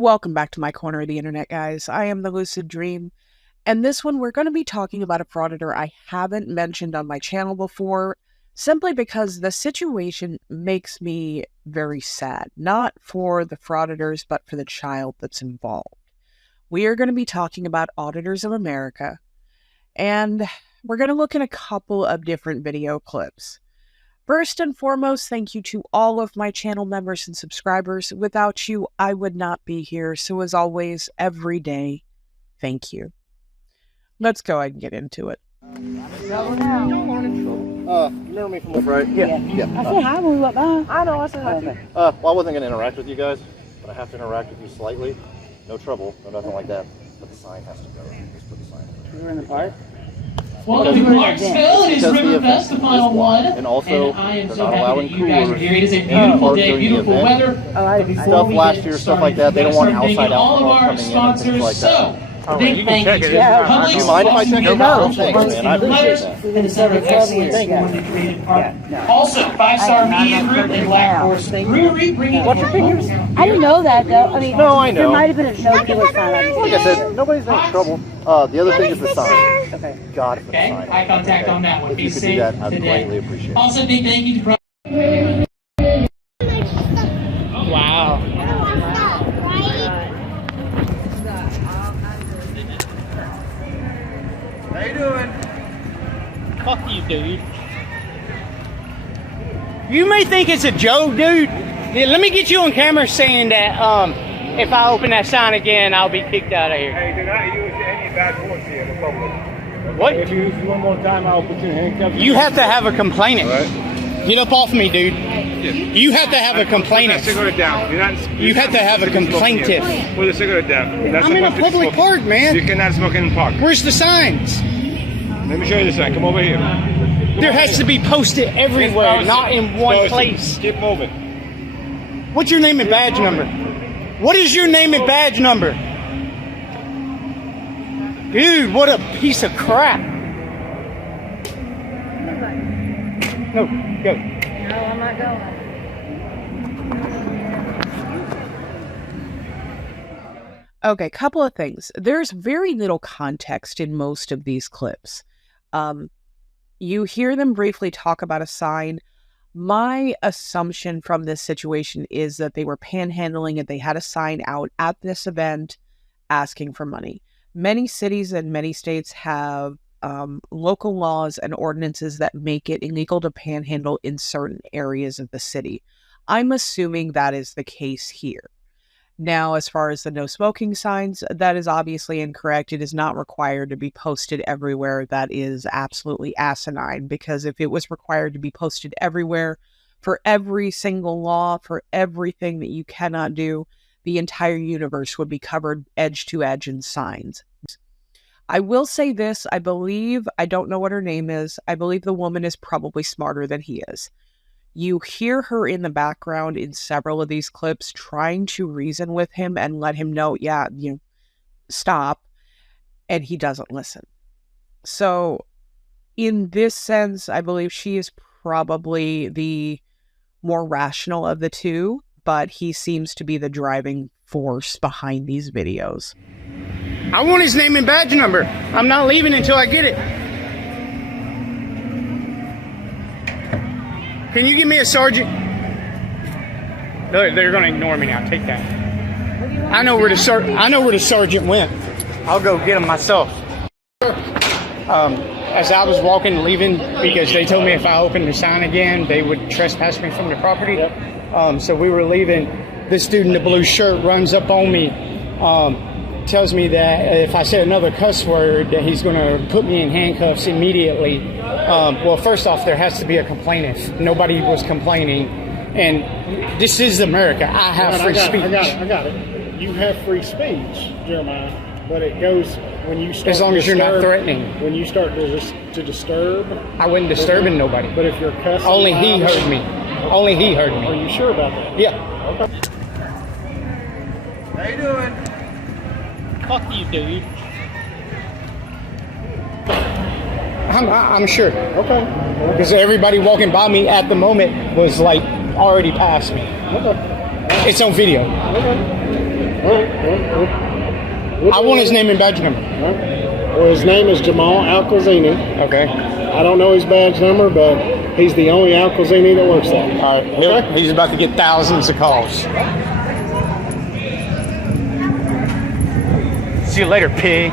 Welcome back to my corner of the internet, guys. I am the Lucid Dream, and this one we're going to be talking about a frauditor I haven't mentioned on my channel before, simply because the situation makes me very sad. Not for the frauditors, but for the child that's involved. We are going to be talking about Auditors of America, and we're going to look at a couple of different video clips. First and foremost, thank you to all of my channel members and subscribers. Without you, I would not be here. So as always, every day, thank you. Let's go ahead and get into it. Remember me from over right? Yeah. I said hi when we went by. I know, I said hi. Okay. Well, I wasn't going to interact with you guys, but I have to interact with you slightly. No trouble, no nothing like that. But the sign has to go. Just put the sign in. We were in the park. Welcome to Clarksville. It is Riverfest, the final one. And also, I am they're so not happy allowing that you guys are coolers here. It is a in the beautiful park day, during the beautiful event. weather. But before Stuff we last get year, stuff started, like that, they don't want we gotta outside start thanking all of alcohol our coming in and sponsors. things like that. So, big thank you to Do you mind if I check it? No, thanks, man. I appreciate that. and the Center of Excellence for the Creative Park. Also, 5-Star Media Group and Black Horse Brewery bringing What's your fingers? I didn't know that, though. I mean, No, I know. There might have been a no killer sign. Like I said, nobody's in trouble. The other thing is the sign. Okay. God, for the Okay, sign. eye contact on that one. If Be you could do safe that, I'd today. greatly appreciate it. Also, big thank you to Wow. How you doing? Fuck you, dude. You may think it's a joke, dude. Yeah, let me get you on camera saying that if I open that sign again, I'll be kicked out of here. Hey, do not use any bad words here in the public. What? If you use it one more time, I'll put you in handcuffs. You have to have a complainant. Right. Get up off me, dude. You have to have a Put that complainant. cigarette down. You have to have a complainant. Put the cigarette down. You're not I'm in a supposed to public smoke. park, man. You cannot smoke in the park. Where's the signs? Let me show you the sign. Come over here. There has to be posted everywhere, not in one place. Keep moving. What's your name and badge number? What is your name and badge number? Dude, what a piece of crap. No, go. No, I'm not going. Okay, couple of things. There's very little context in most of these clips. You hear them briefly talk about a sign. My assumption from this situation is that they were panhandling and they had a sign out at this event asking for money. Many cities and many states have local laws and ordinances that make it illegal to panhandle in certain areas of the city. I'm assuming that is the case here. Now, as far as the no smoking signs, that is obviously incorrect. It is not required to be posted everywhere. That is absolutely asinine, because if it was required to be posted everywhere for every single law, for everything that you cannot do, the entire universe would be covered edge to edge in signs. I will say this, I don't know what her name is, I believe the woman is probably smarter than he is. You hear her in the background in several of these clips trying to reason with him and let him know, yeah, stop, and he doesn't listen. So, in this sense, I believe she is probably the more rational of the two, but he seems to be the driving force behind these videos. I want his name and badge number. I'm not leaving until I get it. Can you give me a sergeant? They're going to ignore me now. Take that. I know where the sergeant went. I'll go get him myself. As I was walking, leaving, because they told me if I opened the sign again, they would trespass me from the property. So we were leaving. This dude in the blue shirt runs up on me, tells me that if I say another cuss word, that he's going to put me in handcuffs immediately. Well, first off, there has to be a complainant. Nobody was complaining. And this is America. I have free speech. I got it. You have free speech, Jeremiah, but it goes when you start. As long as you're not threatening. When you start to disturb. I wasn't disturbing nobody. But if you're cussing. Only he heard me. Only he heard me. Are you sure about that? Yeah. Okay. How you doing? Fuck you, dude. I'm sure. Okay. Because everybody walking by me at the moment was like already past me. Okay. It's on video. Okay. All right. Huh? I want his name and badge number. Huh? Well, his name is Jamal Alcazini. Okay. I don't know his badge number, but he's the only Alcazini that works there. All right. Okay. He's about to get thousands of calls. See you later, pig.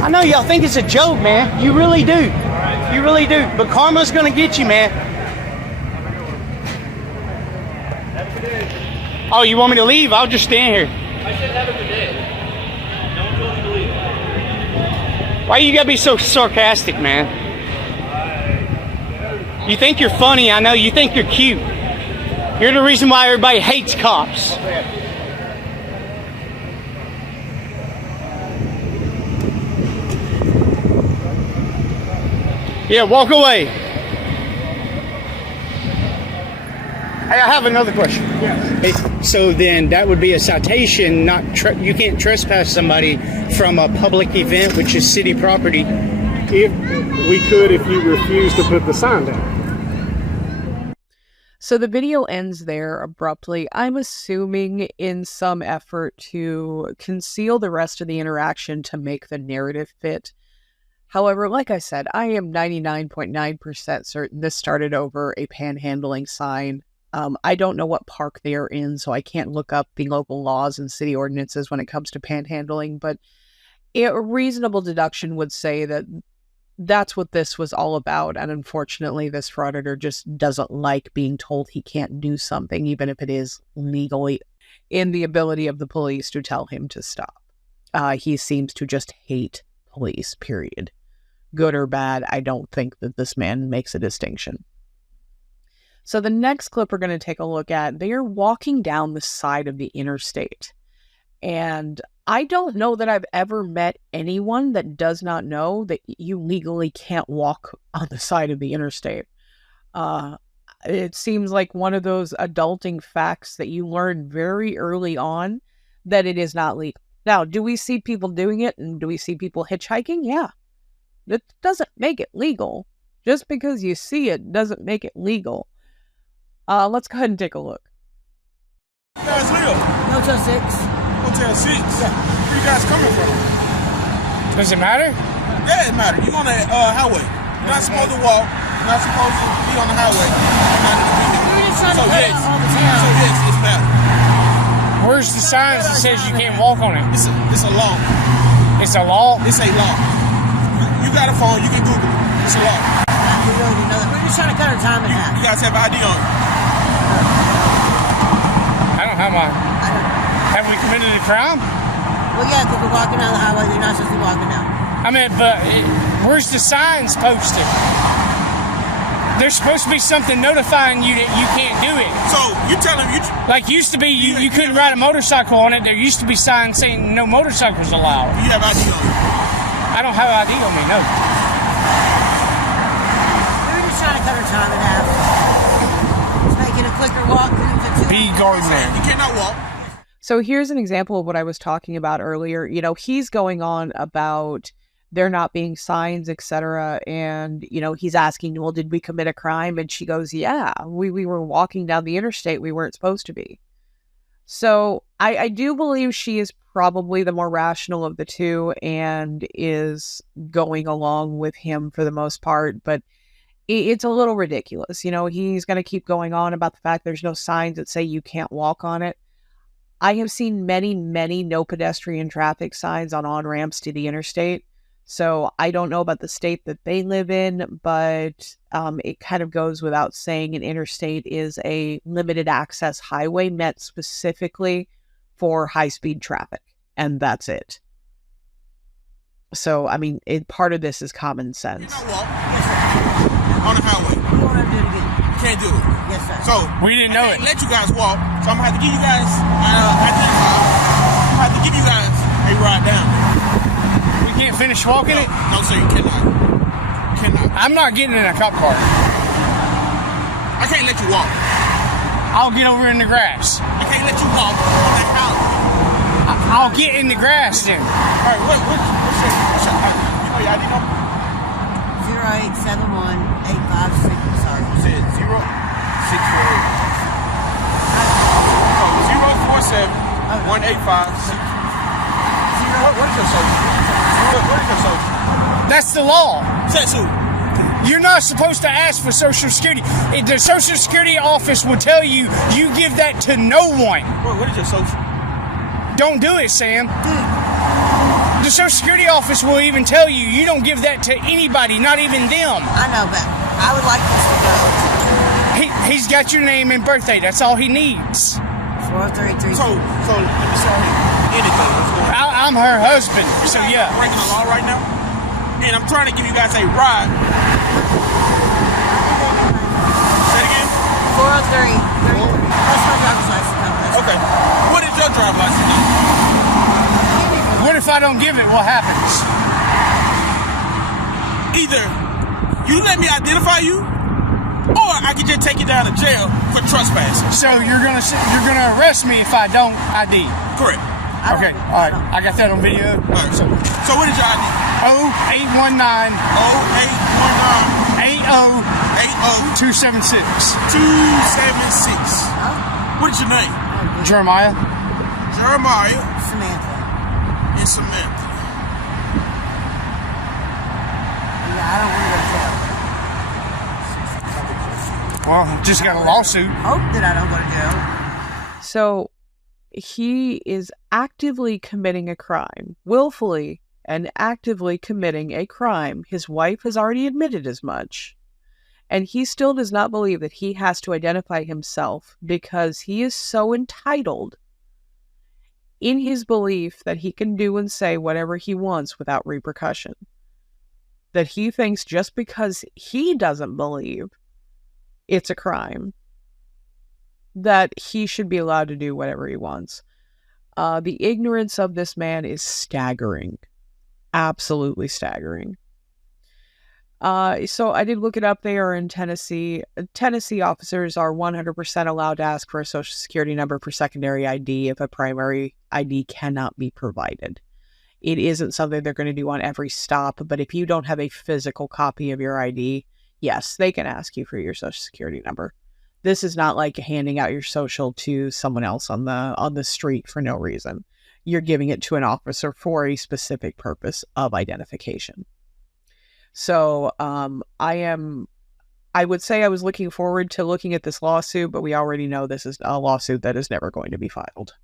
I know y'all think it's a joke, man. You really do. You really do. But karma's gonna get you, man. Oh, you want me to leave? I'll just stand here. I said have a good day. No one told you to leave. Why you gotta be so sarcastic, man? You think you're funny, I know. You think you're cute. You're the reason why everybody hates cops. Yeah, walk away. Hey, I have another question. Yes. So then that would be a citation, not you can't trespass somebody from a public event, which is city property. If we could, if you refuse to put the sign down. So the video ends there abruptly. I'm assuming in some effort to conceal the rest of the interaction to make the narrative fit. However, like I said, I am 99.9% certain this started over a panhandling sign. I don't know what park they are in, so I can't look up the local laws and city ordinances when it comes to panhandling, but a reasonable deduction would say that that's what this was all about, and unfortunately, this frauditor just doesn't like being told he can't do something, even if it is legally in the ability of the police to tell him to stop. He seems to just hate police, period. Good or bad, I don't think that this man makes a distinction. So the next clip we're going to take a look at, they are walking down the side of the interstate. And I don't know that I've ever met anyone that does not know that you legally can't walk on the side of the interstate. It seems like one of those adulting facts that you learn very early on that it is not legal. Now, do we see people doing it and do we see people hitchhiking? Yeah. That doesn't make it legal. Just because you see it doesn't make it legal. Let's go ahead and take a look. You guys live? Motel 6. Motel 6? Yeah. Where you guys coming from? Does it matter? Yeah, it matters. You're on the highway. You're not supposed to walk. You're not supposed to be on the highway. You're not in the vehicle. We're just trying to So cut yes. out all the town. So yes, it's matter. Where's the signs that says you can't walk on it? It's a law. It's a law? It's a law. You got a phone, you can Google it. It's a law. We really didn't know that. We're just trying to cut our time in half. You guys have ID on you. I don't have my... I don't know. Have we committed a crime? Well, yeah, because we're walking down the highway. They're not supposed to be walking down. I mean, but where's the signs posted? There's supposed to be something notifying you that you can't do it. So you tell them you... Like used to be, you couldn't ride a motorcycle on it. There used to be signs saying no motorcycles allowed. You have ID on you. I don't have ID on me, no. We're just trying to cut our time in half. Just making a quicker walk. B. Gardner. You cannot walk. So here's an example of what I was talking about earlier. You know, he's going on about there not being signs, etc. And, you know, he's asking, well, did we commit a crime? And she goes, yeah, we were walking down the interstate. We weren't supposed to be. So I do believe she is probably the more rational of the two and is going along with him for the most part. But it's a little ridiculous. You know, he's going to keep going on about the fact there's no signs that say you can't walk on it. I have seen many, many no pedestrian traffic signs on on-ramps to the interstate. So I don't know about the state that they live in, but it kind of goes without saying an interstate is a limited access highway meant specifically for high-speed traffic. And that's it. So, I mean, part of this is common sense. You cannot walk. Yes, sir. On the highway. You want to do it again? You can't do it. Yes, sir. So We didn't know it. Let you guys walk. So I'm gonna have to give you guys I have to give you guys a ride down there. You can't finish walking it? No, sir, you cannot. You cannot. I'm not getting in a cop car. I can't let you walk. I'll get over in the grass. I can't let you walk on that house. I'll get in the grass then. All right, what's your you know your ID number? 0871-856. Sorry. You said 0648. What is your social? What is your social? That's the law. Says who? You're not supposed to ask for Social Security. The Social Security office will tell you, you give that to no one. What is your social? Don't do it, Sam. The Social Security office will even tell you, you don't give that to anybody, not even them. I know, but I would like this to go. He's got your name and birthday. That's all he needs. 433. So let me start anything. What's going on? I'm her husband, so yeah. Breaking the law right now, and I'm trying to give you guys a ride. Say it again. 403. That's my driver's license number. Okay. What is your driver's license number? What if I don't give it? What happens? Either you let me identify you, or I can just take you down to jail for trespassing. So you're gonna arrest me if I don't ID? Correct. Okay, all right. I got that on video. All right. So what is your ID? 0819 0819 276. 276. What is your name? Jeremiah. Jeremiah Samantha. and Samantha. Yeah, I don't want to go to jail. Well, just got a lawsuit. Hope that I don't go to jail. So he is actively committing a crime, willfully and actively committing a crime. His wife has already admitted as much. And he still does not believe that he has to identify himself because he is so entitled in his belief that he can do and say whatever he wants without repercussion. That he thinks just because he doesn't believe it's a crime, that he should be allowed to do whatever he wants. The ignorance of this man is staggering. Absolutely staggering. So I did look it up. They are in Tennessee. Tennessee officers are 100% allowed to ask for a social security number for secondary ID if a primary ID cannot be provided. It isn't something they're going to do on every stop, but if you don't have a physical copy of your ID, yes, they can ask you for your social security number. This is not like handing out your social to someone else on the street for no reason. You're giving it to an officer for a specific purpose of identification. So I would say I was looking forward to looking at this lawsuit, but we already know this is a lawsuit that is never going to be filed.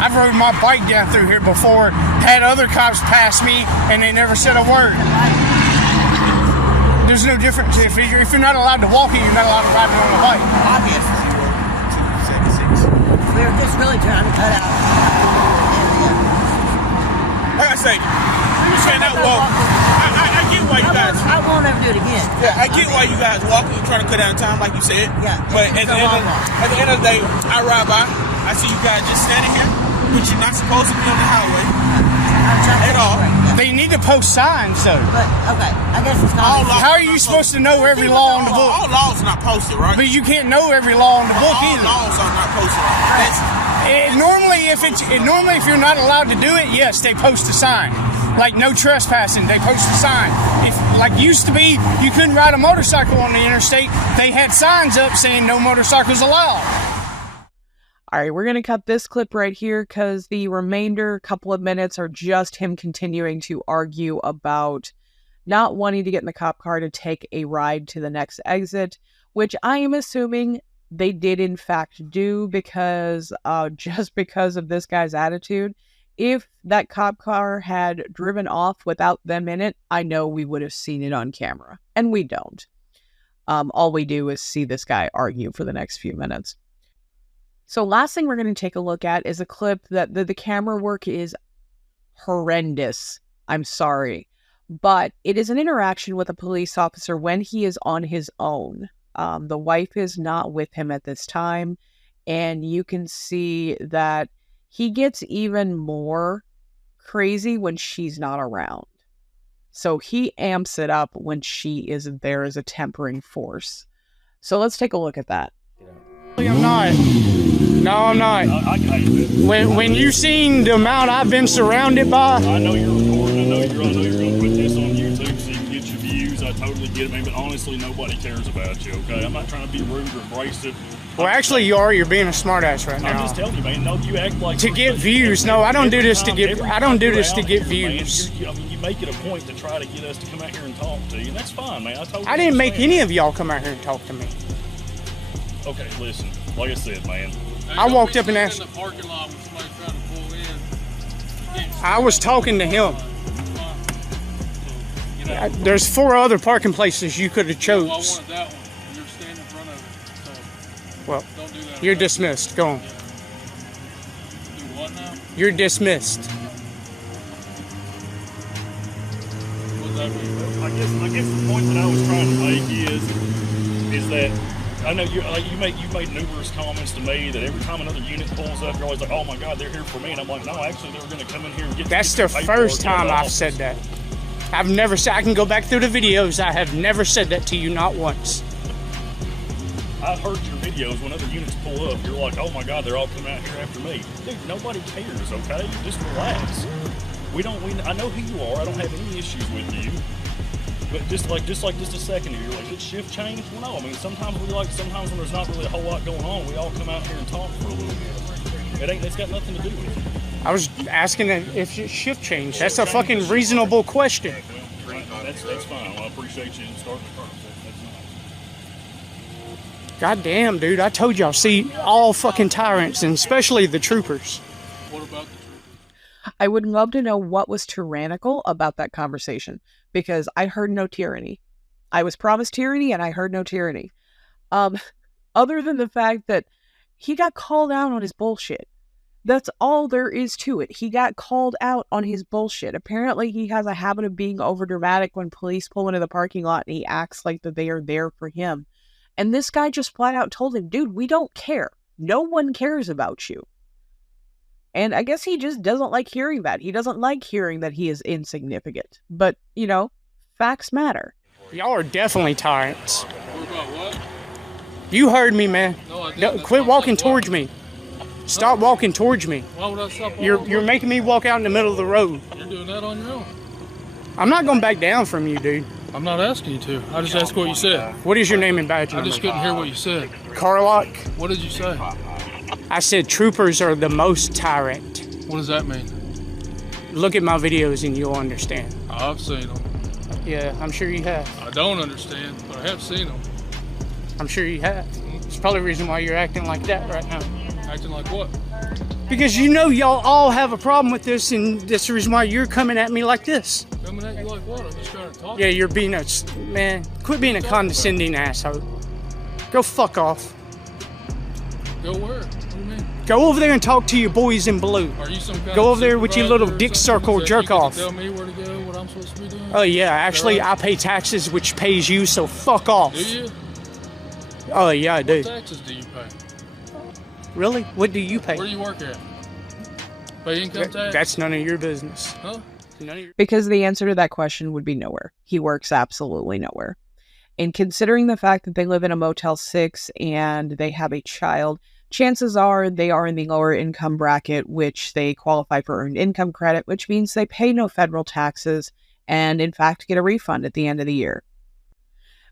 I've rode my bike down through here before, had other cops pass me, and they never said a word. There's no difference. If you're not allowed to walk it, you're not allowed to ride it on a bike. Obviously. We're just really trying to cut out. Like I say, you cannot walk. I get why you guys. I won't ever do it again. Yeah, I get why you guys walking, trying to cut down time, like you said. Yeah. But at the end of the day, I ride by. I see you guys just standing here, but you're not supposed to be on the highway at all. They need to post signs, though. But okay, I guess it's not. How are you supposed to know every law in the book? All laws are not posted, right? But you can't know every law in the book either. All laws are not posted. Normally, if you're not allowed to do it, yes, they post a sign. Like no trespassing, they post a sign. If like used to be, you couldn't ride a motorcycle on the interstate. They had signs up saying no motorcycles allowed. All right, we're going to cut this clip right here because the remainder couple of minutes are just him continuing to argue about not wanting to get in the cop car to take a ride to the next exit, which I am assuming they did in fact do because just because of this guy's attitude. If that cop car had driven off without them in it, I know we would have seen it on camera, and we don't. All we do is see this guy argue for the next few minutes. So last thing we're going to take a look at is a clip that the camera work is horrendous. I'm sorry. But it is an interaction with a police officer when he is on his own. The wife is not with him at this time. And you can see that he gets even more crazy when she's not around. So he amps it up when she isn't there as a tempering force. So let's take a look at that. I'm not. No, I'm not. I can hate that. When you seen the amount I've been surrounded by, I know you're recording. I know you're going to put this on YouTube so you can get your views. I totally get it, man. But honestly, nobody cares about you, okay? I'm not trying to be rude or abrasive. well, actually, you are. You're being a smartass right I'm now. just telling you, man. No, you act like To get views. No, I don't do this to get. I don't do this to get views. I mean, you make it a point to try to get us to come out here and talk to you, and that's fine, man. I didn't make any of y'all come out here and talk to me. Okay, listen. Like I said, man. I walked up and asked. I was talking to him. There's 4 other parking places you could have chose. Well, you're dismissed. Go on. You're dismissed. I guess the point that I was trying to make is that I know you made numerous comments to me that every time another unit pulls up, you're always like, oh my God, they're here for me. And I'm like, no, actually, they were going to come in here and get. That's the first time I've said that. I've never said. I can go back through the videos. I have never said that to you, not once. I've heard your videos when other units pull up. You're like, oh my God, they're all coming out here after me. Dude, nobody cares, okay? Just relax. I know who you are. I don't have any issues with you. But just a second here, like, did shift change? Well, no. I mean, sometimes when there's not really a whole lot going on, we all come out here and talk for a little bit. It's got nothing to do with it. I was asking if your shift changed. That's a fucking reasonable question. Well, that's fine. Well, I appreciate you starting the process. That's nice. God damn, dude. I told y'all, see, all fucking tyrants, and especially the troopers. What about the troopers? I would love to know what was tyrannical about that conversation, because I heard no tyranny. I was promised tyranny and I heard no tyranny. Other than the fact that he got called out on his bullshit. That's all there is to it. He got called out on his bullshit. Apparently he has a habit of being overdramatic when police pull into the parking lot and he acts like that they are there for him. And this guy just flat out told him, dude, we don't care. No one cares about you. And I guess he just doesn't like hearing that. He doesn't like hearing that he is insignificant. But, you know, facts matter. Y'all are definitely tyrants. What about what? You heard me, man. No, I didn't. Quit walking towards me. Stop walking towards me. Why would I stop walking? You're making me walk out in the middle of the road. You're doing that on your own. I'm not going to back down from you, dude. I'm not asking you to. I just asked what you said. What is your name and badge I number? just couldn't hear what you said. Carlock. What did you say? I said troopers are the most tyrant. What does that mean? Look at my videos and you'll understand. I've seen them. Yeah, I'm sure you have. I don't understand, but I have seen them. I'm sure you have. It's probably the reason why you're acting like that right now. Acting like what? Because you know y'all all have a problem with this, and that's the reason why you're coming at me like this. Coming at you like what? I'm just trying to talk. Yeah, you're being a... Man, quit being a condescending asshole. Go fuck off. Go where? What do you mean? Go over there and talk to your boys in blue. Are you some kind Go of over there with your little supervisor or dick something circle that jerk you get to off. Tell me where to go, what I'm supposed to be doing? Oh yeah, actually I pay taxes, which pays you, so fuck off. Do you? Oh yeah, I do. What taxes do you pay? Really? What do you pay? Where do you work at? Pay income tax? That's none of your business. Huh? None of your... Because the answer to that question would be nowhere. He works absolutely nowhere. And considering the fact that they live in a Motel 6 and they have a child, chances are they are in the lower income bracket, which they qualify for earned income credit, which means they pay no federal taxes and, in fact, get a refund at the end of the year,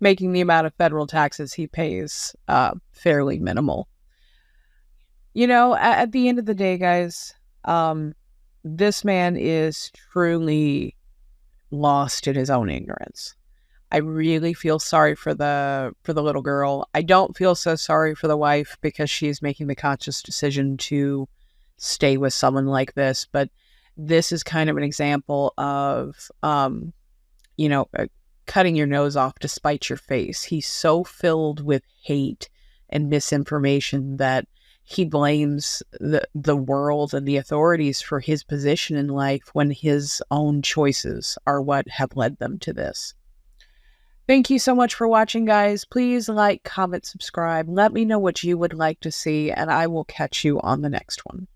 making the amount of federal taxes he pays fairly minimal. You know, at the end of the day, guys, this man is truly lost in his own ignorance. I really feel sorry for the little girl. I don't feel so sorry for the wife because she's making the conscious decision to stay with someone like this. But this is kind of an example of, cutting your nose off to spite your face. He's so filled with hate and misinformation that he blames the world and the authorities for his position in life when his own choices are what have led them to this. Thank you so much for watching, guys. Please like, comment, subscribe. Let me know what you would like to see, and I will catch you on the next one.